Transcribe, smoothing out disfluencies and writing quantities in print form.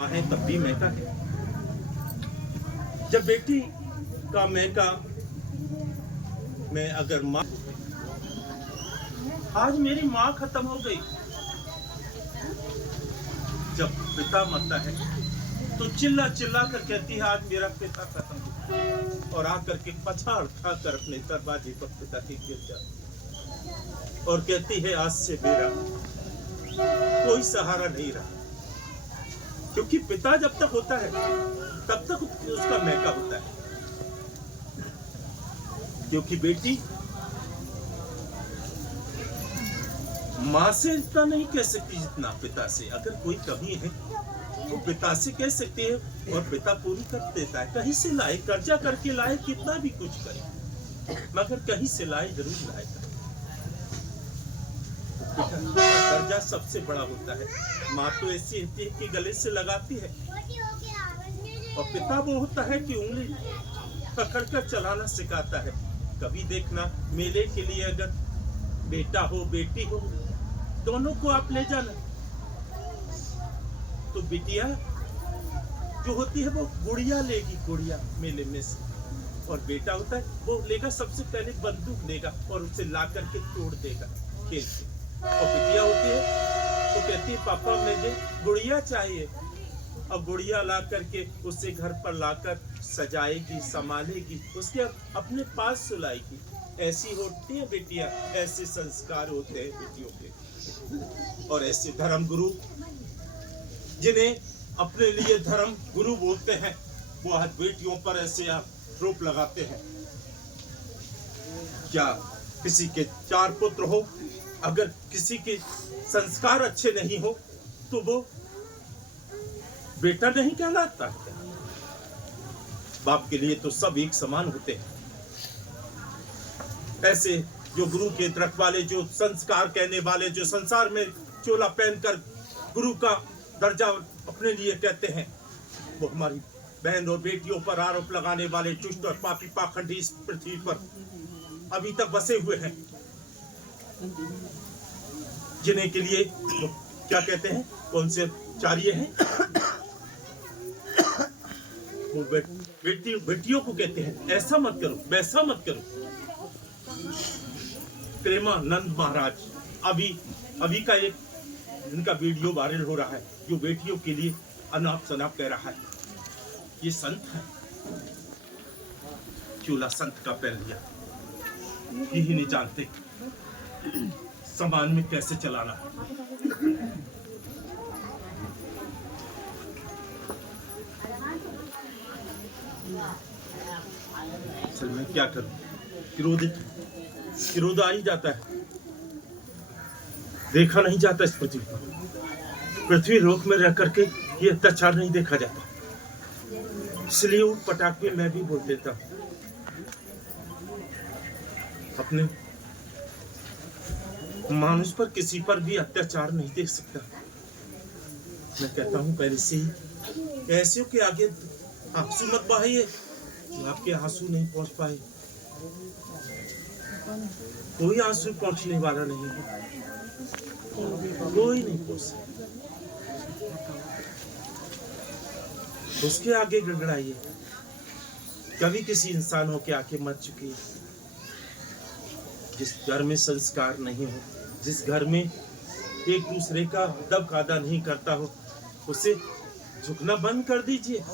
है तब भी महका है। जब बेटी का महका मैं अगर माँ, आज मेरी माँ खत्म हो गई। जब पिता मरता है तो चिल्ला चिल्ला कर कहती है आज मेरा पिता खत्म हो, और आकर के पछाड़ खाकर अपने दरवाजे पर पिता की गिर जाती और कहती है आज से मेरा कोई सहारा नहीं रहा। क्योंकि पिता जब तक होता है तब तक उसका महका होता है, क्योंकि बेटी माँ से इतना नहीं कह सकती जितना पिता से। अगर कोई कमी है तो पिता से कह सकती है और पिता पूरी कर देता है। कहीं से लाए, कर्जा करके लाए, कितना भी कुछ करे, मगर कहीं से लाए जरूर लाएगा। कर्जा सबसे बड़ा होता है। माँ तो ऐसी होती है कि गले से लगाती है, और पिता वो होता है कि उंगली पकड़कर चलाना सिखाता है। कभी देखना मेले के लिए अगर बेटा हो बेटी हो दोनों को आप ले जाना, तो बिटिया जो होती है वो गुड़िया लेगी, गुड़िया मेले में से, और बेटा होता है वो लेगा सबसे पहले बंदूक लेगा और उसे ला करके तोड़ देगा खेल के। और बिटिया होती है तो कहती है पापा मुझे गुड़िया चाहिए, और गुड़िया ला करके उसे घर पर लाकर सजाएगी, संभालेगी, उसके अपने पास सुलाएगी। ऐसी होती है बेटियां, ऐसे संस्कार होते हैं बेटियों के। और ऐसे धर्म गुरु जिन्हें अपने लिए धर्म गुरु बोलते हैं, वो आज बेटियों पर ऐसे आरोप लगाते हैं। क्या किसी के 4 पुत्र हो, अगर किसी के संस्कार अच्छे नहीं हो तो वो बेटा नहीं कहलाता। बाप के लिए तो सब एक समान होते हैं। ऐसे जो गुरु के रखवाले, जो संस्कार कहने वाले, जो संसार में चोला पहनकर गुरु का दर्जा अपने लिए कहते हैं, वो हमारी बहन और बेटियों पर आरोप लगाने वाले दुष्ट और पापी पाखंडी इस पृथ्वी पर अभी तक बसे हुए हैं, जिन्हें के लिए क्या कहते हैं, कौन से चार्य हैं, वो बेटियों को कहते हैं ऐसा मत करो, वैसा मत करो। प्रेमानंद महाराज अभी का एक इनका वीडियो वायरल हो रहा है, जो बेटियों के लिए अनाप शनाप कह रहा है। ये संत है, चूल्हा संत का पहन लिया, यही नहीं जानते समाज में कैसे चलाना है। चल मैं क्या करूं, क्रोध आ ही जाता है, देखा नहीं जाता इस पृथ्वी लोक में रह करके ये अत्याचार नहीं देखा जाता। इसलिए उठ पटाख में मैं भी बोल देता हूं, अपने मानुष पर किसी पर भी अत्याचार नहीं देख सकता। मैं कहता हूं पहले से ही ऐसे के आगे आंसू मत बहाइए, आपके आंसू नहीं पहुंच पाए। कोई आंसू पहुंचने वाला नहीं है, कोई नहीं पहुंच सकता। उसके आगे गड़गड़ाइए। कभी किसी इंसानों के आगे मर चुकी है। जिस घर में संस्कार नहीं हो, जिस घर में एक दूसरे का अदब कायदा नहीं करता हो, उसे झुकना बंद कर दीजिए।